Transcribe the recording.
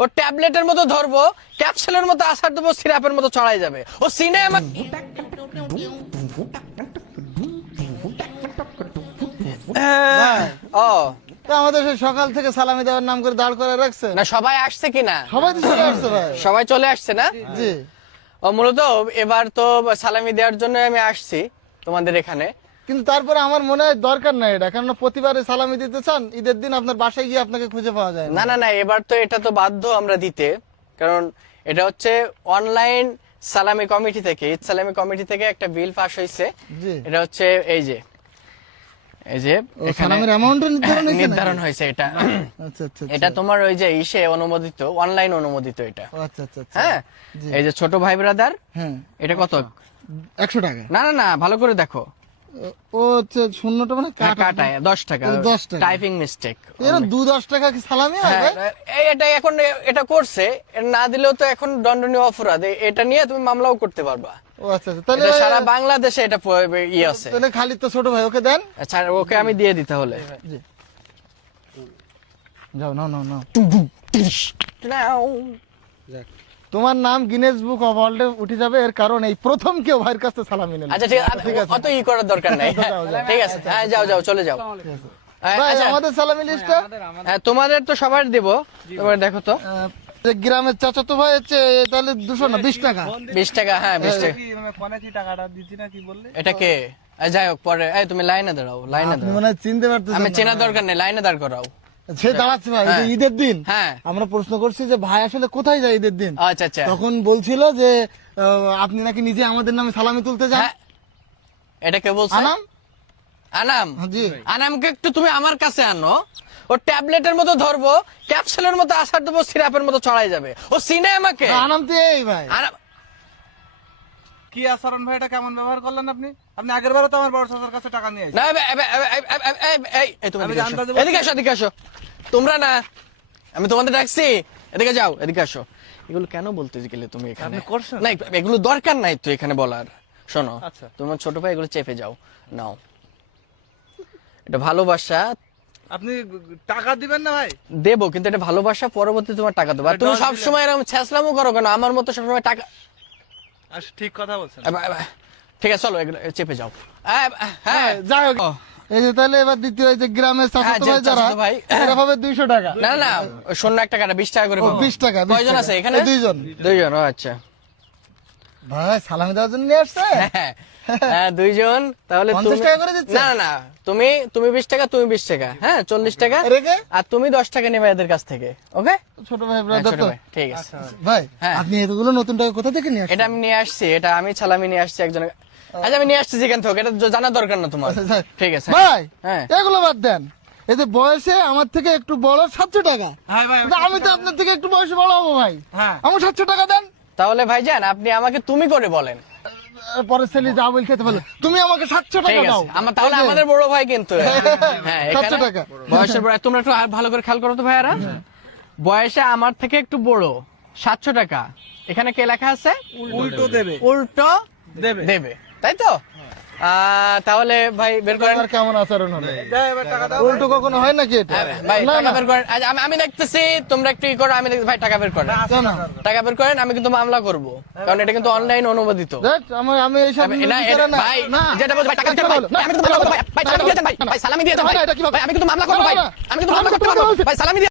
ও ট্যাবলেটের মতো ধরবো, ক্যাপসুলের মতো আসার দেবো, সিরাপের মতো চড়াই যাবে। ও সিনেমা ও তা আমাদের সেই সকাল থেকে সালামি দেওয়ার নাম করে দাঁড় করে রাখছে। না, সবাই আসছে কিনা? সবাই তো চলে আসছে ভাই। সবাই চলে আসছে না? জি। ও মূলত এবার তো সালামি দেওয়ার জন্য আমি আসছি তোমাদের এখানে। কিন্তু তারপরে আমার মনে হয় দরকার নাই এটা, কারণ প্রতিবারে সালামি দিতে চান, ঈদের দিন আপনার বাসায় গিয়ে আপনাকে খুঁজে পাওয়া যায় না না না, এবার তো এটা তো বাধ্য আমরা দিতে, কারণ এটা হচ্ছে অনলাইন সালামি কমিটি থেকে, ঈদ সালামি কমিটি থেকে একটা বিল পাস হয়েছে। জি। এটা হচ্ছে এই যে এখানে সালামের অ্যামাউন্ট নির্ধারণ হয়েছে এটা। আচ্ছা আচ্ছা এটা তোমার ওই যে ইসে অনুমোদিত, অনলাইন অনুমোদিত এটা। আচ্ছা আচ্ছা আচ্ছা। হ্যাঁ, জি। এই যে ছোট ভাই ব্রাদার, হ্যাঁ, এটা কত? 100 টাকা। না না না, ভালো করে দেখো। ও হচ্ছে শূন্যটা মানে কাটায় 10 টাকা, 10 টাকা। Typing mistake. এর 2-10 টাকা কি সালামি হয় ভাই? এটা এখন এটা করছে, এটা না দিলেও তো এখন দণ্ডনীয় অপরাধ। এটা নিয়ে তুমি মামলাও করতে পারবা। ও আচ্ছা আচ্ছা, তাহলে এটা সারা বাংলাদেশে এটা ইয়ে আছে। তাহলে খালি তো ছোট ভাই ওকে দেন। আচ্ছা, ওকে আমি দিয়ে দিতে হলে। জি। যাও, নাও নাও নাও। তোমার নাম গিনেস বুক অফ ওয়ার্ল্ডে উঠে যাবে, এর কারণ এই প্রথম কেউ ভাইয়ের কাছে সালামি নিল। আচ্ছা ঠিক আছে, অত ই করার দরকার নাই। যাও, যাও। ঠিক আছে, হ্যাঁ যাও যাও, চলে যাও। ভাই আচ্ছা, আমাদের সালামি লিস্টটা হ্যাঁ, তোমাদের তো সবার দেব। এবার দেখো তো, গ্রামের চাচাতো ভাই হচ্ছে, তাহলে 200 না 20 টাকা। 20 টাকা। হ্যাঁ 20 টাকা। টাকাটা দিচ্ছি না, কি বললে? এটা কে? যাই হোক, পরে তুমি লাইনে দাঁড়াও, লাইনে আপনি দাঁড়াও। মনে হয় চিনতে পারতেছেন আমি না। চেনার দরকার নেই, লাইনে দাঁড় করাও। সে দাঁড়াচ্ছে ভাই, এই যে ঈদের দিন হ্যাঁ। আমরা প্রশ্ন করছি যে ভাই আসলে কোথায় যায় ঈদের দিন, আচ্ছা আচ্ছা, তখন বলছিল যে আপনি নাকি নিজে আমাদের নামে সালামি তুলতে যান। হ্যাঁ। এটা কে বলছে? আনাম। আনাম। জি। আনামকে একটু তুমি আমার কাছে আনো। ও ট্যাবলেটের মতো ধরবো, ক্যাপসুলের মতো আসার দেবো, সিরাপের মতো চড়াই যাবে। ও সিনেমাকে আনাম তো এই ভাই। কি আচরণ ভাই, এটা কেমন ব্যবহার করলেন আপনি? আপনি আগের বারে তো আমার বড় চাচার কাছে টাকা নিয়ে না, তুমি আমি এদিকে আসো। আন্দাজে এদিকে আসো, এদিকে আসো। তোমরা না, আমি তোমাদের ডাকছি, এদিকে যাও, এদিকে আসো। এগুলো কেন বলতে গেলে তুমি এখানে? আপনি করছেন? না, এগুলো দরকার নাই তো এখানে বলার। শোনো, আচ্ছা। তোমার ছোট ভাই এগুলো চেপে যাও, নাও। এটা ভালোবাসা, আপনি টাকা দিবেন না ভাই? দেবো, কিন্তু এটা ভালোবাসা, পরবর্তী তোমার টাকা দেবো। আর তুমি সবসময় এরকম ছ্যাঁচলামো করো কেন? আমার মতো সবসময় টাকা। আচ্ছা, ঠিক কথা বলছেন। ঠিক আছে, চলো এগুলো চেপে যাও। হ্যাঁ, যাই হোক, এই যে তাহলে এবার দ্বিতীয় এই যে গ্রামের চাচাতো যে ভাই যারা, চাচাতো ভাই। এরা পাবে 200 টাকা। না না, শূন্য 1 টাকাটা 20 টাকা করে ও, পাবো। 20 টাকা, 20 কয়জন টাকা। আছে এখানে? এই দুইজন। দুইজন, ও আচ্ছা। ভাই সালামি দেওয়ার জন্য নিয়ে আসছে। হ্যাঁ, দুইজন। তাহলে 50 টাকা করে দিচ্ছে? না না না, তুমি 20 টাকা, তুমি 20 টাকা, হ্যাঁ 40 টাকা, রেখে আর তুমি 10 টাকা নেবে এদের কাছ থেকে। ওকে, ছোট ভাই ব্রাদার তো। ঠিক আছে। ভাই হ্যাঁ। আপনি এতগুলো নতুন টাকা কোথা থেকে নিয়ে আসছেন? এটা আমি নিয়ে আসছি, এটা আমি সালামি নিয়ে আসছি একজনের। আচ্ছা, আমি নিয়ে আসছি যেখান থেকে, এটা জানার দরকার না তোমার। আচ্ছা, যাক। ঠিক আছে। ভাই হ্যাঁ। এগুলো বাদ দেন, এই যে বয়সে আমার থেকে একটু বড় 700 টাকা। হ্যাঁ ভাই, তা আমি তো আপনার থেকে একটু বয়সে বড় হবো ভাই। হ্যাঁ। আমার 700 টাকা দেন। তাহলে ভাইজান, আপনি আমাকে তুমি করে বলেন। পরে ছেলে যা বল খেতে পারলো, তুমি আমাকে 700 ঠিক টাকা আছে, দাও। তাহলে এই যে, আমাদের বড় ভাই কিন্তু। হ্যাঁ, 700 এখানে টাকা। বয়সের বড়। তোমরা একটু ভালো করে খেয়াল করো তো ভাইয়ারা, বয়সে আমার থেকে একটু বড় 700 টাকা। এখানে কে লেখা আছে? উল্টো দেবে। উল্টো দেবে। দেবে, তাই তো? তাহলে ভাই বের করেন। আর কেমন আচরণ হলো? দাও এবার টাকা দাও। উল্টো কখনো হয় নাকি এটা? ভাই না টাকা না, বের করেন। আজ আমি দেখতেছি, তোমরা একটু ই করো, আমি ভাই টাকা বের করেন। কেন? টাকা বের করেন, আমি কিন্তু মামলা করব, কারণ এটা কিন্তু অনলাইন অনুমোদিত। দেখ, আমি এইসব না, করে না। ভাই না, যেটা বলছি, ভাই টাকা দিতে হবে, ভাই আমি কিন্তু মামলা করব, ভাই সালামি দিয়ে দেন, ভাই সালামি দিয়ে দেন, ভাই এটা কিভাবে? আমি কিন্তু মামলা করব, ভাই আমি কিন্তু মামলা করতে পারবো, ভাই সালামি দিয়ে